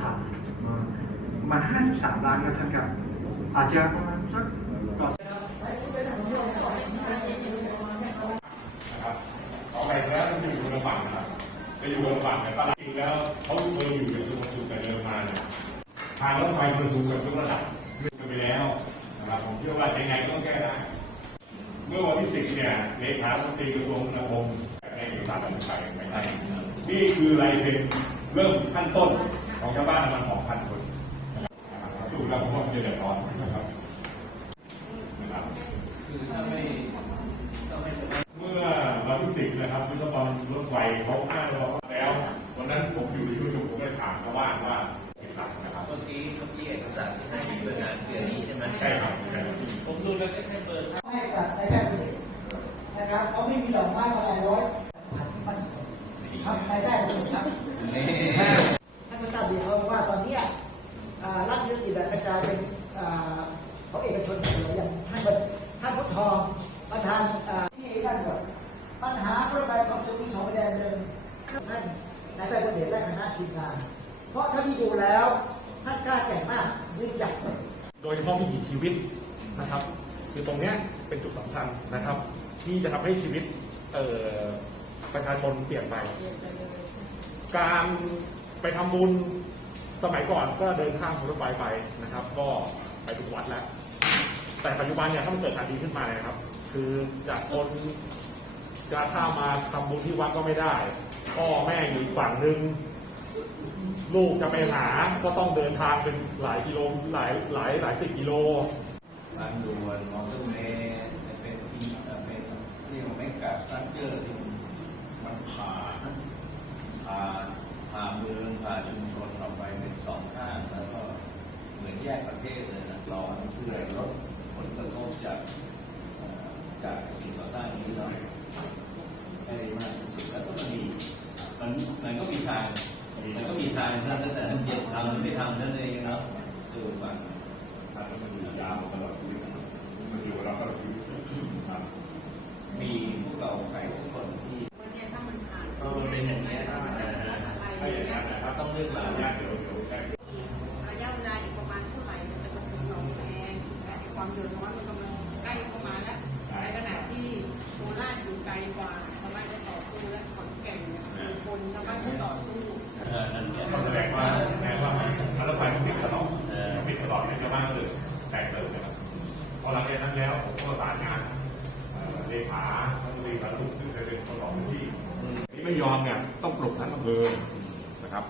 ทำมาประมา 53 ล้านครับท่านครับ อาจจะประมาณสักต่อนไปแล้วมันจะอยู่ระหว่างนะครับจะอยู่ระหว่างในตลาดจริงแล้วเขาเคยอยู่ในสุวรรณภูมิแต่เดิมมาเนี่ยทางรถไฟมันถูกกับทุกระดับไม่กันไปแล้วนะครับผมเชื่อว่ายังไงก็ต้องแก้ได้เมื่อวันที่สิบเนี่ยเลขาธิการกระทรวงคมนาคมในเอกสารต่างๆไม่ใช่นี่คือลายเซ็นเริ่มขั้นต้น ของชาวบ้านประมาณสองพันคนนะครับสู้แล้วผมว่ามันจะเดือดร้อนนะครับนะครับเมื่อวันที่สิบนะครับวิศวกรรถไฟเขาอ้างว่าแล้ววันนั้นผมอยู่ที่ประชุมผมได้ถามชาวบ้านว่าไม่ตัดนะครับเมื่อกี้เมื่อกี้เอกสารที่ให้มีเบอร์งานเดือนนี้ใช่ไหมใช่ครับใช่ครับผมดูแล้วแค่เบอร์ให้กับนายแพทย์คนอื่นนะครับเขาไม่มีดอกไม้อะไรร้อยพันมันครับนายแพทย์คนอื่นครับ ท่านกล้าแก่มากยิ่งใหญ่โดยเฉพาะวิถีชีวิตนะครับ คือตรงเนี้ยเป็นจุดสำคัญนะครับ ที่จะทำให้ชีวิตเอ่อประชาชนเปลี่ยนไป การไปทำบุญสมัยก่อนก็เดินข้ามรถไฟไปนะครับ ก็ไปถึงวัดแล้ว แต่ปัจจุบันเนี่ยถ้ามันเกิดการดีขึ้นมาเนี่ยนะครับ คือจากคนจะข้ามมาทำบุญที่วัดก็ไม่ได้ พ่อแม่อยู่อีกฝั่งหนึ่ง ลูกจะไปหาก็ต้องเดินทางเป็นหลายกิโลหลายหลายหลายสิบกิโลทางด่วนมอเตอร์เวย์เป็นที่เป็นเรียกว่าไม่กาสตั๊กเจอร์ที่มันผ่านผ่านผ่านเมืองผ่านชุมชนเราไปเป็นสองข้างแล้วก็เหมือนแยกประเทศเลยนะร้อนเพื่อลดผลกระทบจากจากสิ่งก่อสร้างนี้หน่อย ท่านตั้งแต่ท่านเย็นทำหรือไม่ทำนั่นเองเนาะดูฟังถ้านอยู่ยาวตลอดชีวิตนะครับมันอยู่กับเราตลอดชีวิตครับมีพวกเราใครสักคนที่วันเป็นอย่างนี้ยถ้ามันจะถ้าอย่างนั้นนะครับต้องเลือกหลาญาติเดี๋ยวเดี๋ยวใช้ระยะเวลาอีกประมาณเท่าไหร่มันจะมาถึงหนองแซงแต่ไอ้ความเดือดร้อนมันกำลัง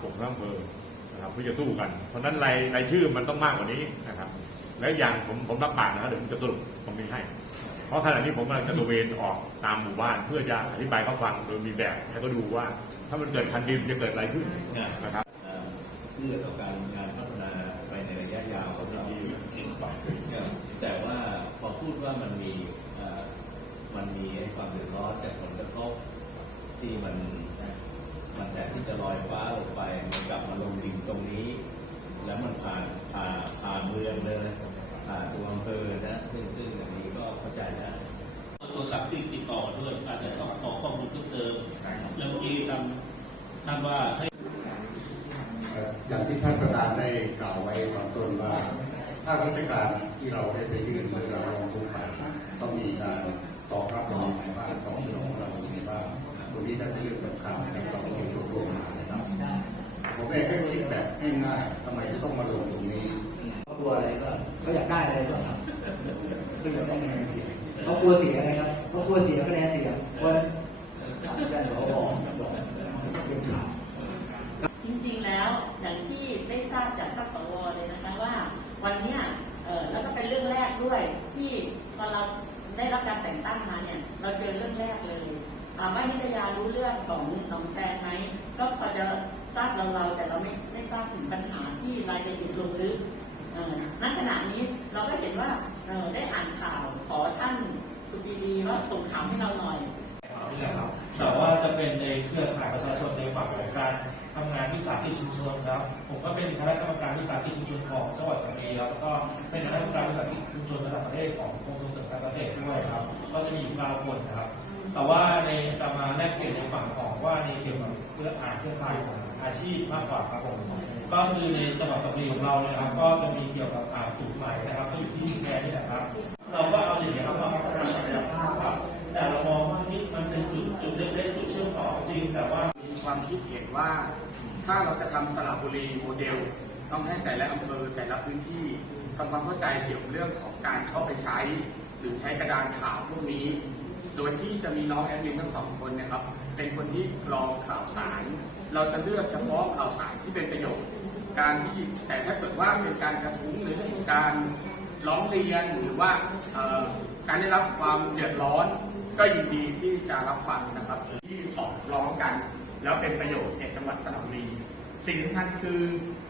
นะครับปลุกทั้งอำเภอนะครับเพื่อจะสู้กัน เพราะนั้นรายรายชื่อมันต้องมากกว่านี้นะครับ และอย่างผมผมรับปากนะครับเดี๋ยวผมจะสรุปตรงนี้ให้ เพราะขณะนี้ผมกำลังจะตระเวนออกตามหมู่บ้านเพื่อจะอธิบายเขาฟังโดยมีแบบให้เขาดูว่า ถ้ามันเกิดคันดินจะเกิดอะไรขึ้นนะครับเพื่อต่อการงานพัฒนาไปในระยะยาวของเราเนี่ยแต่ว่าพอพูดว่ามันมีมันมีความเดือดร้อนจากผลกระทบที่มัน มันแทนที่จะลอยฟ้าออกไปมันกลับมาลงดินตรงนี้ แล้วมันผ่านผ่าผ่านเมืองเลยผ่านตัวอำเภอนะซึ่งซึ่งอันนี้ก็เข้าใจได้โทรศัพท์ที่ติดต่อด้วยอาจจะต้องขอข้อมูลเพิ่มเติมแล้วเมื่อกี้ทำทำว่าให้เอ่ออย่างที่ท่านประธานได้กล่าวไว้ตอนต้นว่าภาคราชการที่เราได้ไปยื่นหรือเราลงทุนไปต้องมีการตอบรับเราในบ้างตอบสนองเราในบ้างตรงนี้ท่านเป็นเรื่องสำคัญนะครับเราต้องรวบรวมมานะครับ ผมเองก็คิดแบบง่ายๆทำไมจะต้องมาลงตรงนี้เขากลัวอะไรก็เขาอยากได้อะไรก็ทำเขาอยากได้คะแนนเสียงเขากลัวเสียอะไรครับเขากลัวเสียคะแนนเสียงเพราะฉะนั้นอาจารย์ขอบอกบอกเป็นข่าวจริงๆแล้วอย่างที่ได้ทราบจากท่านสวเลยนะคะว่าวันเนี้ยเอ่อแล้วก็เป็นเรื่องแรกด้วยที่ตอนเราได้รับการแต่งตั้งมาเนี่ยเราเจอเรื่องแรกเลยถามว่านิตยารู้เรื่องของหนองแซนไหมก็พอจะ ทราบเราๆแต่เราไม่ไม่ทราบถึงปัญหาที่รายละเอียดลงลึกณขณะนี้เราก็เห็นว่าได้อ่านข่าวขอท่านสุดีดีว่าส่งข่าวให้เราหน่อยนี่แหละครับแต่ว่าจะเป็นในเครือข่ายประชาชนในฝั่งของการทำงานวิสาหกิจชุมชนครับผมก็เป็นคณะกรรมการวิสาหกิจชุมชนของจังหวัดสระบุรีครับแล้วก็เป็นคณะกรรมการวิสาหกิจชุมชนระดับประเทศของกรมส่งเสริมการเกษตรด้วยครับ ก็จะมีอยู่เก้าคนครับ แต่ว่าในจะมาแลกเปลี่ยนในฝั่งของว่าในเกี่ยวกับเครือข่ายเครือข่ายของ ชีพมากกว่าครับผมก็คือในจังหวัดสระบุรีของเราเนี่ยครับ ก็จะมีเกี่ยวกับอาสูตรใหม่นะครับก็อยู่ที่ชุมแพนี่แหละครับ เราก็เอาอย่างนี้ยครับมาพัฒนาศักยภาพครับ แต่เรามองว่านี่มันเป็นจุดจุดเล็กๆจุดเชื่อมต่อจริง แต่ว่า มีความคิดเห็นว่า ถ้าเราจะทำสระบุรีโมเดล ต้องให้แต่ละอำเภอแต่ละพื้นที่ทำความเข้าใจเกี่ยวกับเรื่องของการเข้าไปใช้ หรือใช้กระดานข่าวพวกนี้ ยที่จะมีน้องแอดมินทั้งสองคนนะครับ เป็นคนที่กรองข่าวสาร เราจะเลือกเฉพาะข่าวสารที่เป็นประโยชน์ การที่แต่ถ้าเกิดว่าเป็นการกระทุ้งหรือการร้องเรียนหรือว่าการได้รับความเดือดร้อน ก็ยินดีที่จะรับฟังนะครับที่สอดร้องกัน แล้วเป็นประโยชน์แก่จังหวัดสระบุรีสิ่งสำคัญคือ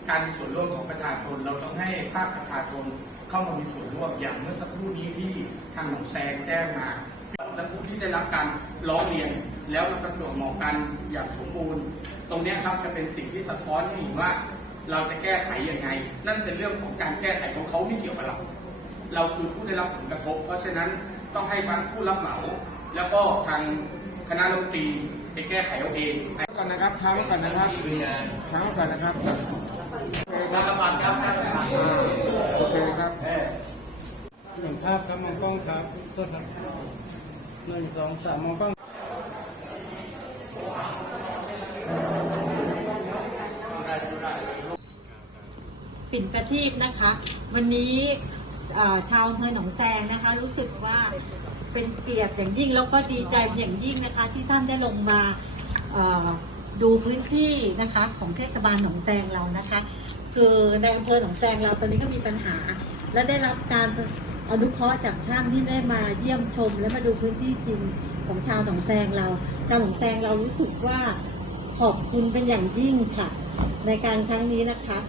การมีส่วนร่วมของประชาชน เราต้องให้ภาคประชาชนเข้ามามีส่วนร่วมอย่างเมื่อสักครู่นี้ที่ทางหนองแซงแจ้งมา และผู้ที่ได้รับการร้องเรียน แล้วมาประจวบเหมาะกันอย่างสมบูรณ์ ตรงเนี้ยครับจะเป็นสิ่งที่สะท้อนให้เห็นว่าเราจะแก้ไขยังไง นั่นเป็นเรื่องของการแก้ไขของเขาไม่เกี่ยวกับเรา เราคือผู้ได้รับผลกระทบ เพราะฉะนั้นต้องให้ทั้งผู้รับเหมาแล้วก็ทางคณะรัฐมนตรีไปแก้ไขเอาเองก่อนนะครับค้างไว้ก่อนนะครับค้างไว้ก่อนนะครับรัฐบาลครับโอเคครับหนึ่งภาพครับมองกล้องครับโทษครับ หนึ่งสองสามมองกล้องปิ่นประทีปนะคะ วันนี้ชาวอำเภอหนองแซงนะคะ รู้สึกว่าเป็นเกียรติอย่างยิ่งแล้วก็ดีใจอย่างยิ่งนะคะ ที่ท่านได้ลงมาดูพื้นที่นะคะของเทศบาลหนองแซงเรานะคะ คือในอำเภอหนองแซงเราตอนนี้ก็มีปัญหา และได้รับการ อนุเคราะห์จากท่านที่ได้มาเยี่ยมชม และมาดูพื้นที่จริงของชาวหนองแซงเรา ชาวหนองแซงเรารู้สึกว่าขอบคุณเป็นอย่างยิ่งค่ะ ในการครั้งนี้นะคะ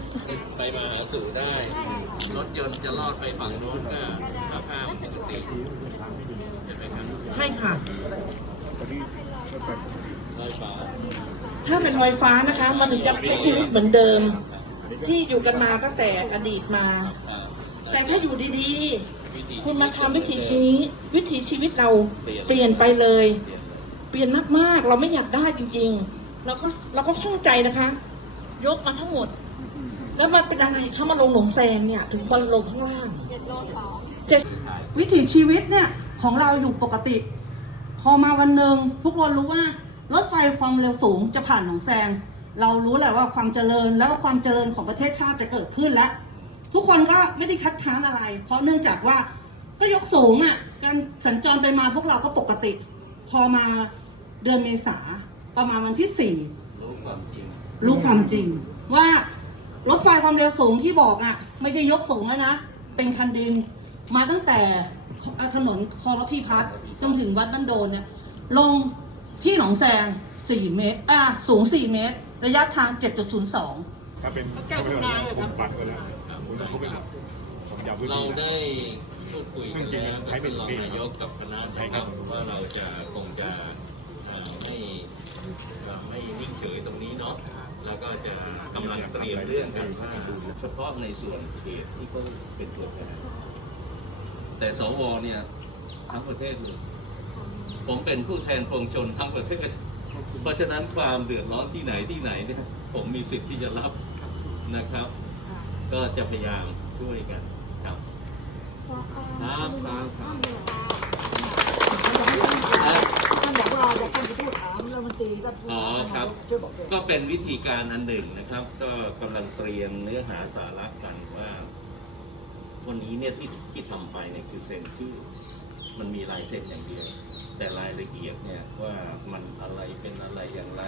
ไปมาหาสู่ได้ รถยนต์จะลอดไปฝั่งโน้นก็ขับข้ามปกติใช่ไหมครับใช่ค่ะ ลอยฟ้าถ้าเป็นลอยฟ้านะคะ มันถึงจะใช้ชีวิตเหมือนเดิม ที่อยู่กันมาตั้งแต่อดีตมา แต่ถ้าอยู่ดีๆ คุณมาทำวิถีชีวิตวิถีชีวิตเราเปลี่ยนไปเลย เปลี่ยนมากๆ เราไม่อยากได้จริงๆเราก็เราก็ข้องใจนะคะ ยกมาทั้งหมด แล้วมันเป็นอะไรเขามาลงหลงแซงเนี่ย ถึงบอลลงข้างล่างเจ็ดวิถีชีวิตเนี่ยของเราอยู่ปกติ พอมาวันหนึ่งทุกคนรู้ว่ารถไฟความเร็วสูงจะผ่านหนองแซงเรารู้แหละว่าความเจริญแล้วความเจริญของประเทศชาติจะเกิดขึ้นแล้ว ทุกคนก็ไม่ได้คัดค้านอะไร เพราะเนื่องจากว่าก็ยกสูงอะ่ะการสัญจรไปมาพวกเราก็ปกติ พอมาเดือนเมษาประมาณวันที่สี่รู้ความจริงรู้ความจริง ว่ารถไฟความเร็วสูงที่บอกอะ ไม่ได้ยกสูงแล้วนะ เป็นคันดินมาตั้งแต่ถนนคอรพีพัฒน์จนถึงวัดบ้านโดนเนี่ยลงที่หนองแซง4เมตร อะสูง4เมตร ระยะทาง7.02ถ้าเป็นถ้าเป็นผมปัดไปแล้ว ผมจะทุบไปแล้วผมอยากพื้นเราที่ได้พูดคุยซึ่งจริงๆแล้วใช้เป็นรองปีนายกกับคณะใช่นะคครัรับ บว่าเราจะคงจะเอ่อไม่เอ่อไม่นิ่งเฉยตรงนี้เนาะแล้วก็จะกำลังเตรียมเรื่องกันว่าเฉพาะในส่วนเขตที่เขาเป็นตัวแทนแต่สวเนี่ยทั้งประเทศเลยผมเป็นผู้แทนปวงชนทั้งประเทศ เพราะฉะนั้นความเดือดร้อนที่ไหนที่ไหนเนี่ยผมมีสิทธิ์ที่จะรับนะครับ ก็จะพยายามช่วยกันครับครับครับครับท่านบอกว่าจะท่านจะพูดถามรัฐมนตรีก็พูดอ๋อครับ ก็เป็นวิธีการอันหนึ่งนะครับ ก็กำลังเตรียมเนื้อหาสาระกันว่า วันนี้เนี่ยที่ที่ทำไปเนี่ยคือเซ็นชื่อมันมีลายเซ็นอย่างเดียวแต่รายละเอียดเนี่ยว่ามันอะไรเป็นอะไรอย่างไร